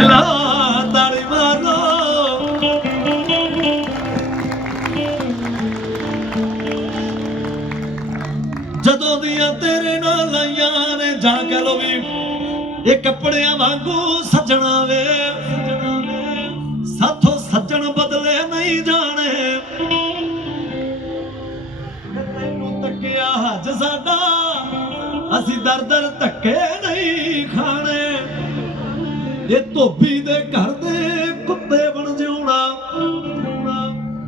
ਲਾ ਤਾੜੀ ਜਦੋਂ ਦੀਆਂ ਤੇਰੇ ਨਾਲ ਲਾਈਆਂ ਨੇ, ਜਾਂ ਕਹਿ ਲੋ ਵੀ ਇਹ ਕੱਪੜਿਆਂ ਵਾਂਗੂ ਸੱਜਣਾ ਵੇ। ਸੱਜਣਾ ਵੇ ਸਾਥੋਂ ਸੱਜਣ ਬਦਲੇ ਨਹੀਂ ਜਾਣੇ। ਤੈਨੂੰ ਤੱਕਿਆ ਹੱਜ ਸਾਡਾ, ਅਸੀਂ ਦਰ ਦਰ ਧੱਕੇ ਨਹੀਂ ਖਾਣੇ। ਇਹ ਧੋਬੀ ਦੇ ਘਰ ਦੇ ਕੁੱਤੇ ਬਣ ਜਿਉਣਾ।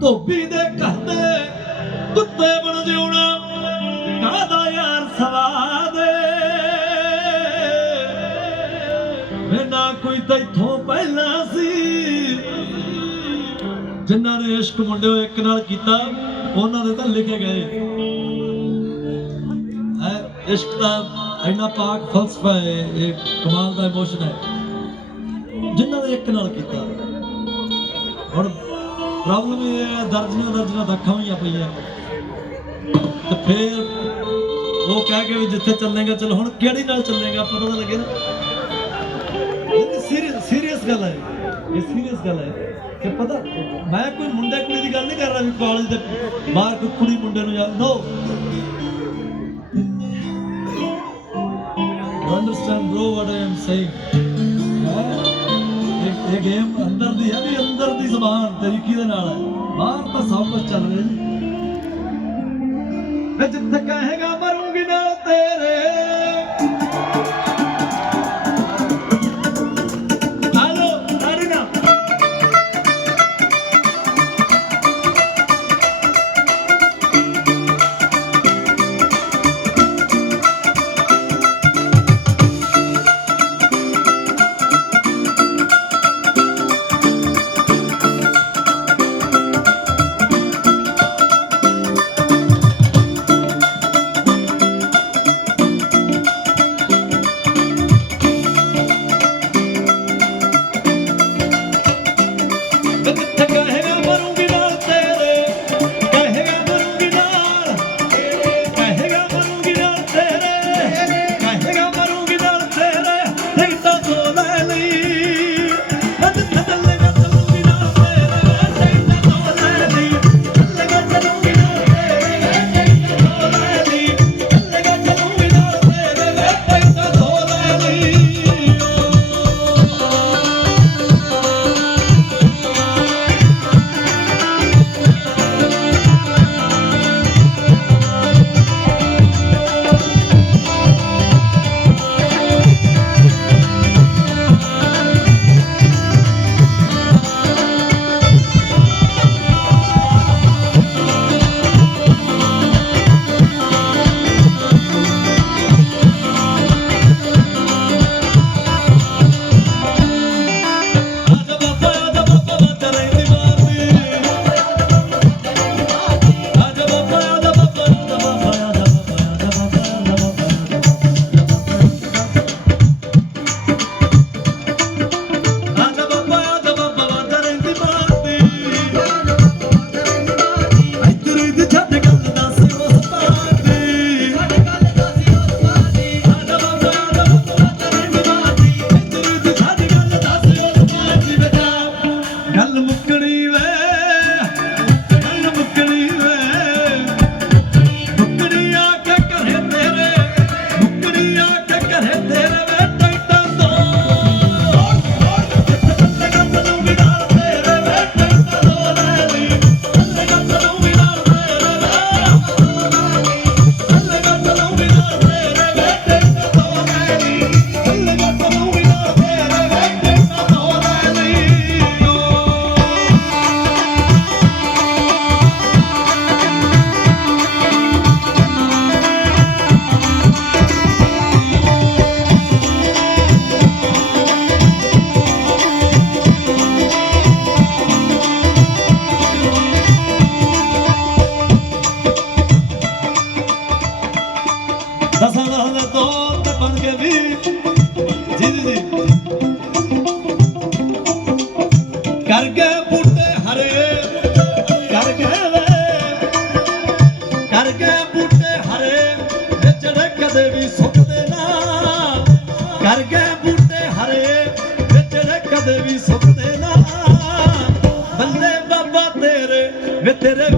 ਧੋਬੀ ਦੇ ਘਰ ਦੇ ਕੁੱਤੇ ਬਣ ਜਿਉਣਾ। ਕਾਹਦਾ ਯਾਰ ਸਵਾਦ ਵੇ ਕੋਈ ਤੈਥੋਂ ਪਹਿਲਾਂ ਸੀ। ਜਿਨ੍ਹਾਂ ਨੇ ਇਸ਼ਕ ਮੁੰਡਿਓ ਇੱਕ ਨਾਲ ਕੀਤਾ, ਉਹਨਾਂ ਦੇ ਤਾਂ ਲਿਖੇ ਗਏ। ਹੈ, ਇਸ਼ਕ ਦਾ ਇੰਨਾ ਪਾਕ ਫਲਸਫਾ ਹੈ, ਇਹ ਕਮਾਲ ਦਾ ਇਮੋਸ਼ਨ ਹੈ। ਇੱਕ ਨਾਲ ਕੀਤਾ। ਹੁਣ ਪ੍ਰੋਬਲਮ ਇਹ ਹੈ ਦਰਜਨਾਂ ਦਰਜਨਾਂ ਦੱਖਾਂ ਹੋਈਆਂ ਪਈਆਂ। ਤੇ ਫਿਰ ਉਹ ਕਹਿ ਕੇ ਵੀ ਜਿੱਥੇ ਚੱਲੇਗਾ, ਚਲ ਹੁਣ ਕਿਹੜੀ ਨਾਲ ਚੱਲੇਗਾ, ਪਤਾ ਤਾਂ ਲੱਗੇ ਨਾ। ਸੀਰੀਅਸ ਗੱਲ ਹੈ ਇਹ। ਸੀਰੀਅਸ ਗੱਲ ਹੈ। ਕਿ ਪਤਾ, ਮੈਂ ਕੋਈ ਮੁੰਡੇ ਕੁੜੀ ਦੀ ਗੱਲ ਨਹੀਂ ਕਰ ਰਿਹਾ ਵੀ ਕਾਲਜ ਦੇ ਬਾਹਰ ਕੋਈ ਕੁੜੀ ਮੁੰਡੇ ਨੂੰ ਯਾਰ no You understand, bro, what I am? ਇਹ ਗੇਮ ਅੰਦਰ ਦੀ ਹੈ, ਵੀ ਅੰਦਰ ਦੀ ਜ਼ਬਾਨ ਤੇਰੀ ਕਿਹਦੇ ਨਾਲ ਹੈ? ਬਾਹਰ ਤਾਂ ਸਭ ਕੁਝ ਚੱਲ ਰਿਹਾ ਜੀ। ਮੈਂ ਜਿੱਥੇ ਕਹੇਗਾ ਮਰੂੰਗੀ ਨਾਲ ਤੇਰੇ Take a ਕਰਕੇ ਹਰੇ ਕਰਕੇ ਬੂਟੇ ਹਰੇ ਵਿਚੜੇ ਕਦੇ ਵੀ ਸੁੱਕਦੇ ਨਾ ਕਰਕੇ ਬੂਟੇ ਹਰੇ ਵਿਚੜੇ ਕਦੇ ਵੀ ਸੁੱਕਦੇ ਨਾ ਬੱਲੇ ਬਾਬਾ ਤੇਰੇ ਵੇ ਤੇਰੇ